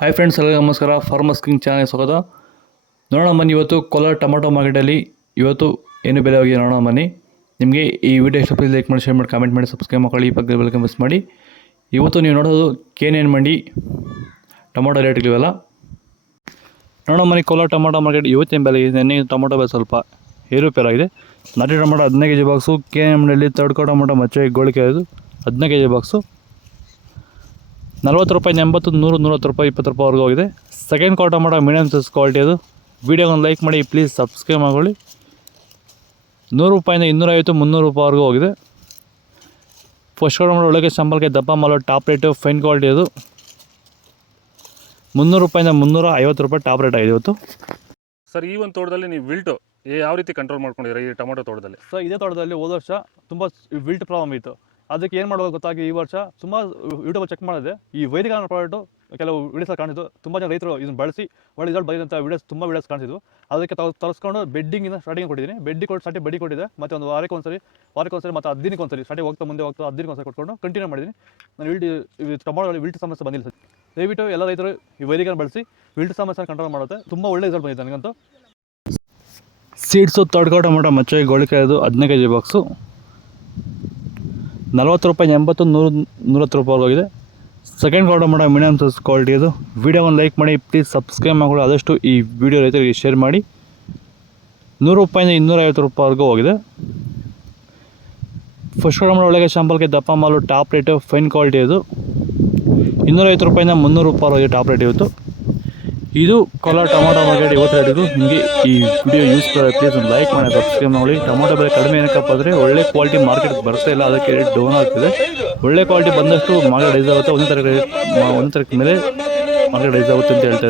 Hi friends, ಎಲ್ಲರಿಗೂ ನಮಸ್ಕಾರ. Farmers king channel ಸ್ವಾಗತ. ನೋಡೋಣ ಬನ್ನಿ, ಇವತ್ತು ಕೋಲಾರ ಟೊಮಾಟೊ ಮಾರ್ಕೆಟಲ್ಲಿ ಇವತ್ತು ಏನು ಬೆಲೆ ಹೋಗಿದೆ ನೋಡೋಣ ಬನ್ನಿ. ನಿಮಗೆ ಈ ವಿಡಿಯೋ ಇಷ್ಟ ಪ್ಲೀಸ್ ಲೈಕ್ ಮಾಡಿ, ಶೇರ್ ಮಾಡಿ, ಕಾಮೆಂಟ್ ಮಾಡಿ, ಸಬ್ಸ್ಕ್ರೈಬ್ ಮಾಡಿ, ಈ ಪಕ್ಕದ ಬೆಲ್ ಮಿಸ್ ಮಾಡಿ. ಇವತ್ತು ನೀವು ನೋಡೋದು KNN ಮಂಡಿ ಟೊಮಾಟೊ ರೇಟ್ಗಳಿವೆಲ್ಲ ನೋಡೋಣ ಬನ್ನಿ. ಕೋಲಾರ ಟೊಮಾಟೊ ಮಾರ್ಕೆಟ್ ಇವತ್ತಿನ ಬೆಲೆ ಇದೆ. ನೆನ್ನೆ ಟೊಮಾಟೊ ಬೆಲೆ ಸ್ವಲ್ಪ ಏರುಪೇರಾಗಿದೆ. ನಾಟಿ ಟೊಮಾಟೊ 15 kg ಬಾಕ್ಸು. KNN ಮಂಡಿಯಲ್ಲಿ ತರ್ಡ್ ಕೋ ಟೊಮಾಟೊ ಮಚ್ಚೆ ಗೋಳಿಕೆ ಅದು 15 kg ಬಾಕ್ಸು 40 ರೂಪಾಯಿ, 80, 100, 110 ರೂಪಾಯಿ, 20 ರೂಪಾಯಿವರೆಗೂ ಹೋಗಿದೆ. ಸೆಕೆಂಡ್ ಕೋ ಟೊಮಾಟೊ ಮೀಡಿಯಮ್ ಸೈಜ್ ಕ್ವಾಲಿಟಿ ಅದು. ವೀಡಿಯೋಗೊಂದು ಲೈಕ್ ಮಾಡಿ, ಪ್ಲೀಸ್ ಸಬ್ಸ್ಕ್ರೈಬ್ ಮಾಡ್ಕೊಳ್ಳಿ. 100 ರೂಪಾಯಿಂದ 250, 300 ರೂಪಾಯಿವರೆಗೂ ಹೋಗಿದೆ. ಫಸ್ಟ್ ಕೋ ಟೊಮಾಟೊ ಒಳಗೆ ಸಂಬಳಕ್ಕೆ ದಪ್ಪ ಮಾಲು ಟಾಪ್ ರೇಟು ಫೈನ್ ಕ್ವಾಲಿಟಿ ಅದು. 300 ರೂಪಾಯಿಂದ 350 ರೂಪಾಯಿ ಟಾಪ್ ರೇಟ್ ಆಗಿದೆ ಇವತ್ತು. ಸರ್, ಈ ಒಂದು ತೋಟದಲ್ಲಿ ನೀವು ವಿಲ್ಟು ಯಾವ ರೀತಿ ಕಂಟ್ರೋಲ್ ಮಾಡ್ಕೊಂಡಿದ್ದೀರಾ ಈ ಟೊಮಾಟೊ ತೋಟದಲ್ಲಿ? ಸರ್, ಇದೇ ತೋಟದಲ್ಲಿ ಹೋದ ವರ್ಷ ತುಂಬ ವಿಲ್ಟ್ ಪ್ರಾಬ್ಲಮ್ ಇತ್ತು. ಅದಕ್ಕೆ ಏನು ಮಾಡೋದು ಗೊತ್ತಾಗಿ ಈ ವರ್ಷ ಸುಮಾರು ಯೂಟ್ಯೂಬಲ್ಲಿ ಚೆಕ್ ಮಾಡಿದೆ. ಈ ವೈದಿಕ ಪ್ರಾಡಕ್ಟು ಕೆಲವು ವೀಡಿಯೋಸ್ ಕಾಣಿಸಿದ್ದು. ತುಂಬ ಜನ ರೈತರು ಇದನ್ನು ಬಳಸಿ ಒಳ್ಳೆ ರಿಸಲ್ಟ್ ಬಂದಿದ್ದಂಥ ತುಂಬ ವೀಡಿಯೋಸ್ ಕಾಣಿಸಿದ್ವು. ಅದಕ್ಕೆ ತರಿಸ್ಕೊಂಡು ಬೆಡ್ಡಿಂಗಿಂದ ಸ್ಟಾರ್ಟಿಂಗ್ ಕೊಟ್ಟಿದ್ದೀನಿ. ಬೆಡ್ಡಿ ಕೊಟ್ಟು ಸ್ಟಾರ್ಟಿಂಗ್ ಬಡ್ಡಿ ಕೊಟ್ಟಿದ್ದೆ. ಮತ್ತು ಒಂದು ವಾರಕ್ಕೆ ಒಂದ್ಸರಿ ಮತ್ತು 10 ದಿನಕ್ಕೆ ಒಂದ್ಸರಿ ಸ್ಟಾರ್ಟಿಂಗ್ ಹೋಗ್ತಾ 10 ದಿನಕ್ಕೆ ಒಂದ್ಸರಿ ಕೊಟ್ಕೊಂಡು ಕಂಟಿನ್ಯೂ ಮಾಡಿದ್ದೀನಿ. ನಾನು ಟೊಮಾಟೋದಲ್ಲಿ ವಿಲ್ಟ್ ಸಮಸ್ಯೆ ಬಂದಿಲ್ಲ ಸರ್. ದಯವಿಟ್ಟು ಎಲ್ಲ ರೈತರು ಈ ವೈದಿಕನ ಬಳಸಿ ವಿಲ್ಟ್ ಸಮಸ್ಯೆ ಕಂಟ್ರೋಲ್ ಮಾಡುತ್ತೆ. ತುಂಬ ಒಳ್ಳೆ ರಿಸಲ್ಟ್ ಬಂದಿದೆ ನನಗಂತೂ. ಸೀಡ್ಸು ತರ್ಡ್ ಕೋ ಟೊಮಾಟೊ ಮಚ್ಚೆ ಗೋಳಿಕಾಯಿ ಅದು 15 kg ಬಾಕ್ಸು 40 ರೂಪಾಯಿ, 80, 100, 110 ರೂಪಾಯಿ ಹೋಗಿದೆ. ಸೆಕೆಂಡ್ ಕೋ ಟೊಮಾಟೊ ಮೀಡಿಯಮ್ ಸೈಜ್ ಕ್ವಾಲಿಟಿ ಅದು. ವೀಡಿಯೋವನ್ನು ಲೈಕ್ ಮಾಡಿ, ಪ್ಲೀಸ್ ಸಬ್ಸ್ಕ್ರೈಬ್ ಮಾಡಿ, ಆದಷ್ಟು ಈ ವಿಡಿಯೋ ರೈತರಿಗೆ ಶೇರ್ ಮಾಡಿ. 100 ರೂಪಾಯಿಂದ 250 ರೂಪಾಯಿವರೆಗೂ ಹೋಗಿದೆ. ಫಸ್ಟ್ ಕೋ ಟೊಮಾಟೊ ಒಳಗೆ ಶಾಂಪಲ್ಗೆ ದಪ್ಪ ಮಾಲು ಟಾಪ್ ರೇಟು ಫೈನ್ ಕ್ವಾಲಿಟಿ ಅದು. 250 ರೂಪಾಯಿಂದ 300 ರೂಪಾಯಿ ಟಾಪ್ ರೇಟ್ ಇವತ್ತು. ಇದು ಕೋಲಾರ ಟೊಮಾಟೊ ಮಾರ್ಕೆಟ್ ಇವತ್ತು ರೇಟಿದು. ನಿಮಗೆ ಈ ವಿಡಿಯೋ ಯೂಸ್ ಪ್ಲೀಸ್ ಒಂದು ಲೈಕ್ ಮಾಡಿ, ಸಬ್ಸ್ಕ್ರೈಬ್ ಮಾಡಿ. ಟೊಮಾಟೊ ಬೆಲೆ ಕಡಿಮೆ ಏನಕ್ಕಪ್ಪ ಅಂದರೆ ಒಳ್ಳೆ ಕ್ವಾಲಿಟಿ ಮಾರ್ಕೆಟ್ಗೆ ಬರ್ತಾ ಇಲ್ಲ, ಅದಕ್ಕೆ ರೇಟ್ ಡೌನ್ ಆಗ್ತಿದೆ. ಒಳ್ಳೆ ಕ್ವಾಲಿಟಿ ಬಂದಷ್ಟು ಮಾರ್ಕೆಟ್ ರೈಸ್ ಆಗುತ್ತೆ. ಒಂದೇ ತಾರೀಕು ಮೇಲೆ ಮಾರ್ಕೆಟ್ ರೈಸ್ ಆಗುತ್ತೆ ಅಂತ ಹೇಳ್ತಾ ಇದ್ದಾರೆ.